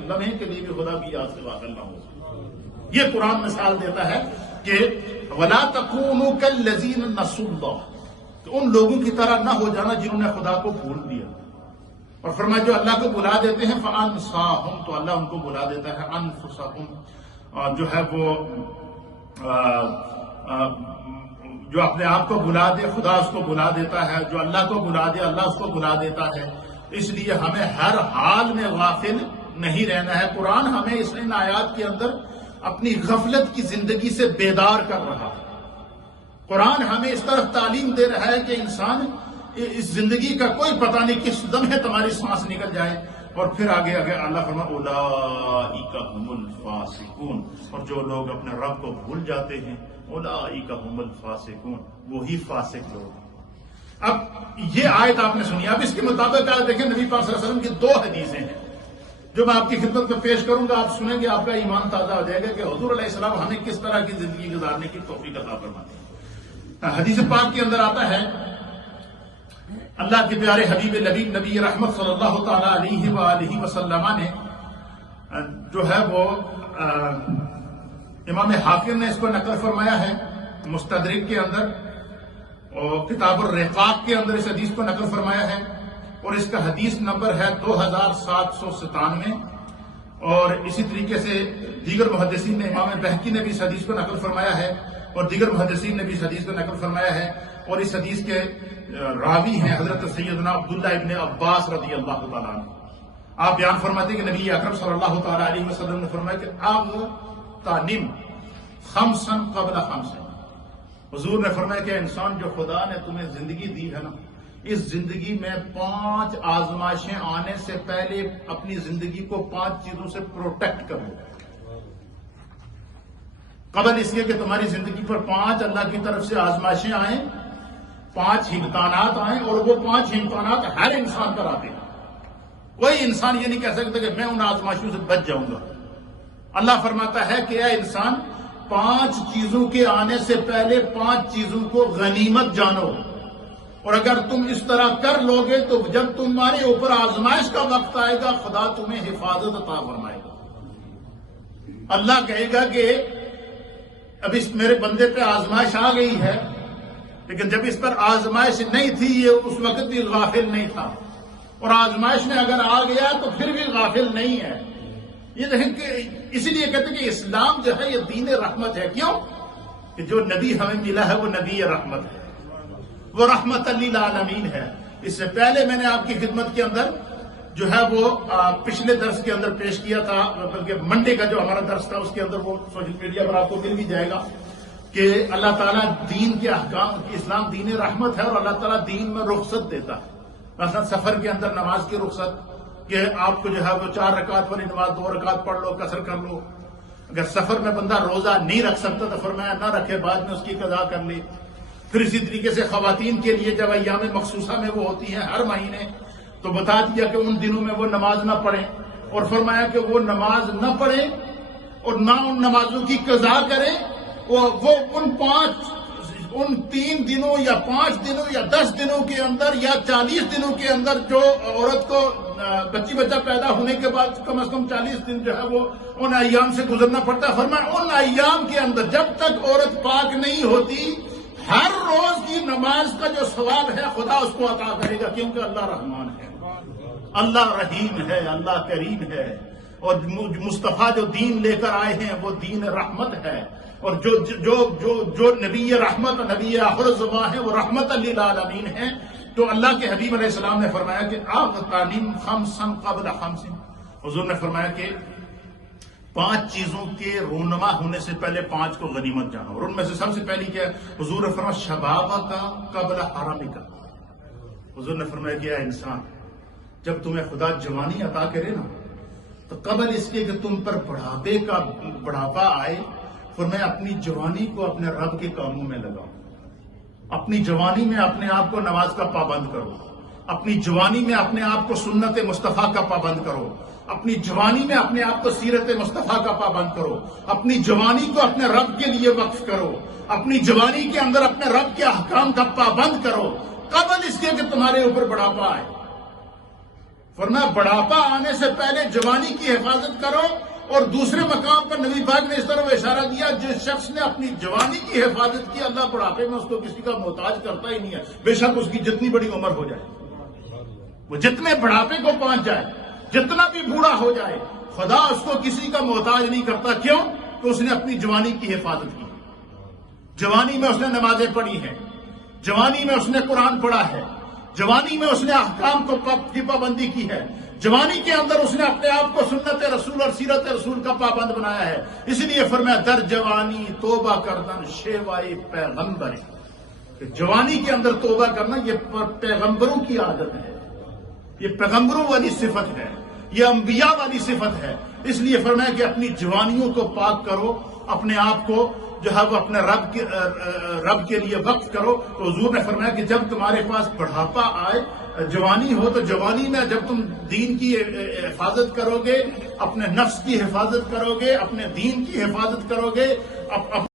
لمحے کے لیے بھی خدا کی یاد سے غافل نہ ہو. یہ قرآن مثال دیتا ہے کہ وَلَا تَكُونُوا كَالَّذِينَ نَسُوا اللَّهَ، کہ ان لوگوں کی طرح نہ ہو جانا جنہوں نے خدا کو بھول دیا. اور فرمایا جو اللہ کو بلا دیتے ہیں فَأَنْسَاهُمْ، تو اللہ ان کو بلا دیتا ہے أَنفُسَهُمْ، جو ہے وہ جو اپنے آپ کو بلا دے خدا اس کو بلا دیتا ہے، جو اللہ کو بلا دے اللہ اس کو بلا دیتا ہے. اس لیے ہمیں ہر حال میں غافل نہیں رہنا ہے. قرآن ہمیں ان آیات کے اندر اپنی غفلت کی زندگی سے بیدار کر رہا ہے. قرآن ہمیں اس طرف تعلیم دے رہا ہے کہ انسان اس زندگی کا کوئی پتہ نہیں کس لمحے تمہاری سانس نکل جائے. اور پھر آگے اللہ فرمایا اولئک هم الفاسقون، اور جو لوگ اپنے رب کو بھول جاتے ہیں اولئک هم الفاسقون، وہی فاسق لوگ. اب یہ آیت آپ نے سنی. اب اس کے مطابق آپ دیکھیں نبی پاک صلی اللہ علیہ وسلم کی 2 حدیثیں ہیں جو میں آپ کی خدمت میں پیش کروں گا. آپ سنیں گے آپ کا ایمان تازہ ہو جائے گا کہ حضور علیہ السلام ہمیں کس طرح کی زندگی گزارنے کی توفیق عطا فرماتے ہیں. حدیث پاک کے اندر آتا ہے اللہ کے پیارے حبیب نبی رحمت صلی اللہ تعالی علیہ وآلہ وسلم نے جو ہے وہ امام حاکم نے اس کو نقل فرمایا ہے مستدرک کے اندر، اور کتاب الرقاق کے اندر اس حدیث کو نقل فرمایا ہے، اور اس کا حدیث نمبر ہے 2797. اور اسی طریقے سے دیگر محدثین نے امام بہقی نے بھی اس حدیث کو نقل فرمایا ہے، اور دیگر محدثین نے بھی اس حدیث کو نقل فرمایا ہے. اور اس حدیث کے راوی ہیں حضرت سیدنا عبداللہ ابن عباس رضی اللہ تعالیٰ عنہ. آپ بیان فرماتے ہیں کہ نبی اکرم صلی اللہ تعالیٰ علیہ وسلم نے فرمایا کہ اغتنم خمسا قبل خمس. حضور نے فرمایا کہ انسان جو خدا نے تمہیں زندگی دی ہے نا، اس زندگی میں 5 آزمائشیں آنے سے پہلے اپنی زندگی کو 5 چیزوں سے پروٹیکٹ کرو. قبل اس لیے کہ تمہاری زندگی پر 5 اللہ کی طرف سے آزمائشیں آئیں، 5 امتحانات آئیں، اور وہ 5 امتحانات ہر انسان پر آتے ہیں. کوئی انسان یہ نہیں کہہ سکتا کہ میں ان آزمائشوں سے بچ جاؤں گا. اللہ فرماتا ہے کہ اے انسان 5 چیزوں کے آنے سے پہلے 5 چیزوں کو غنیمت جانو، اور اگر تم اس طرح کر لو گے تو جب تمہارے اوپر آزمائش کا وقت آئے گا خدا تمہیں حفاظت عطا فرمائے گا. اللہ کہے گا کہ اب اس میرے بندے پہ آزمائش آ گئی ہے، لیکن جب اس پر آزمائش نہیں تھی یہ اس وقت بھی غافل نہیں تھا، اور آزمائش میں اگر آ گیا تو پھر بھی غافل نہیں ہے. یہ دیکھیں کہ اسی لیے کہتے ہیں کہ اسلام جو ہے یہ دین رحمت ہے. کیوں؟ کہ جو نبی ہمیں ملا ہے وہ نبی رحمت ہے، وہ رحمت للعالمین ہے. اس سے پہلے میں نے آپ کی خدمت کے اندر جو ہے وہ پچھلے درس کے اندر پیش کیا تھا، بلکہ منڈے کا جو ہمارا درس تھا اس کے اندر وہ سوشل میڈیا پر آپ کو مل بھی جائے گا کہ اللہ تعالیٰ دین کے احکام، اسلام دین رحمت ہے، اور اللہ تعالیٰ دین میں رخصت دیتا ہے. مثلا سفر کے اندر نماز کی رخصت کہ آپ کو جو ہے وہ 4 رکعت والی نماز 2 رکعت پڑھ لو، قصر کر لو. اگر سفر میں بندہ روزہ نہیں رکھ سکتا تو فرمایا نہ رکھے، بعد میں اس کی قضا کر لی. پھر اسی طریقے سے خواتین کے لیے جب ایام مخصوصہ میں وہ ہوتی ہیں ہر مہینے، تو بتا دیا کہ ان دنوں میں وہ نماز نہ پڑھیں، اور فرمایا کہ وہ نماز نہ پڑھیں اور نہ ان نمازوں کی قضا کریں. وہ ان 3 دنوں یا 5 دنوں یا 10 دنوں کے اندر یا 40 دنوں کے اندر جو عورت کو بچہ پیدا ہونے کے بعد کم از کم 40 دن جو ہے وہ ان ایام سے گزرنا پڑتا ہے. فرمایا ان ایام کے اندر جب تک عورت پاک نہیں ہوتی ہر روز کی نماز کا جو ثواب ہے خدا اس کو عطا کرے گا، کیونکہ اللہ رحمان ہے، اللہ رحیم ہے، اللہ کریم ہے. اور مصطفیٰ جو دین لے کر آئے ہیں وہ دین رحمت ہے. اور جو نبی رحمت نبی آخر الزمان ہے وہ رحمت للعالمین ہے. تو اللہ کے حبیب علیہ السلام نے فرمایا کہ اغتنم خمسا قبل خمس. حضور نے فرمایا کہ 5 چیزوں کے رونما ہونے سے پہلے 5 کو غنیمت جانو. اور ان میں سے سب سے پہلی کیا ہے؟ حضور نے فرمایا شبابہ کا قبل حرامک. حضور نے فرمایا کہ اے انسان جب تمہیں خدا جوانی عطا کرے نا تو قبل اس کے کہ تم پر بڑھاپا آئے، فرمایا اپنی جوانی کو اپنے رب کے کاموں میں لگاؤ. اپنی جوانی میں اپنے آپ کو نماز کا پابند کرو، اپنی جوانی میں اپنے آپ کو سنت مصطفیٰ کا پابند کرو، اپنی جوانی میں اپنے آپ کو سیرت مصطفیٰ کا پابند کرو، اپنی جوانی کو اپنے رب کے لیے وقف کرو، اپنی جوانی کے اندر اپنے رب کے احکام کا پابند کرو قبل اس کے کہ تمہارے اوپر بڑھاپا آئے. فرمایا بڑھاپا آنے سے پہلے جوانی کی حفاظت کرو، اور دوسرے مقام پر نبی پاک نے اس طرح اشارہ دیا جس شخص نے اپنی جوانی کی حفاظت کی اللہ بڑھاپے میں اس کو کسی کا محتاج کرتا ہی نہیں ہے، بے شک اس کی جتنی بڑی عمر ہو جائے، وہ جتنے بڑھاپے کو پہنچ جائے، جتنا بھی بوڑھا ہو جائے، خدا اس کو کسی کا محتاج نہیں کرتا۔ کیوں؟ کہ اس نے اپنی جوانی کی حفاظت کی، جوانی میں اس نے نمازیں پڑھی ہیں، جوانی میں اس نے قرآن پڑھا ہے، جوانی میں اس نے احکام کی پابندی کی ہے، جوانی کے اندر اس نے اپنے آپ کو سنت رسول اور سیرت رسول کا پابند بنایا ہے۔ اس لیے فرمایا در جوانی توبہ کردن شیوائے پیغمبر، کہ جوانی کے اندر توبہ کرنا یہ پیغمبروں کی عادت ہے، یہ پیغمبروں والی صفت ہے، یہ انبیاء والی صفت ہے۔ اس لیے فرمایا کہ اپنی جوانیوں کو پاک کرو، اپنے آپ کو جو ہے وہ اپنے رب کے لیے وقف کرو۔ تو حضور نے فرمایا کہ جب تمہارے پاس بڑھاپا آئے، جوانی ہو، تو جوانی میں جب تم دین کی حفاظت کرو گے، اپنے نفس کی حفاظت کرو گے، اپنے دین کی حفاظت کرو گے،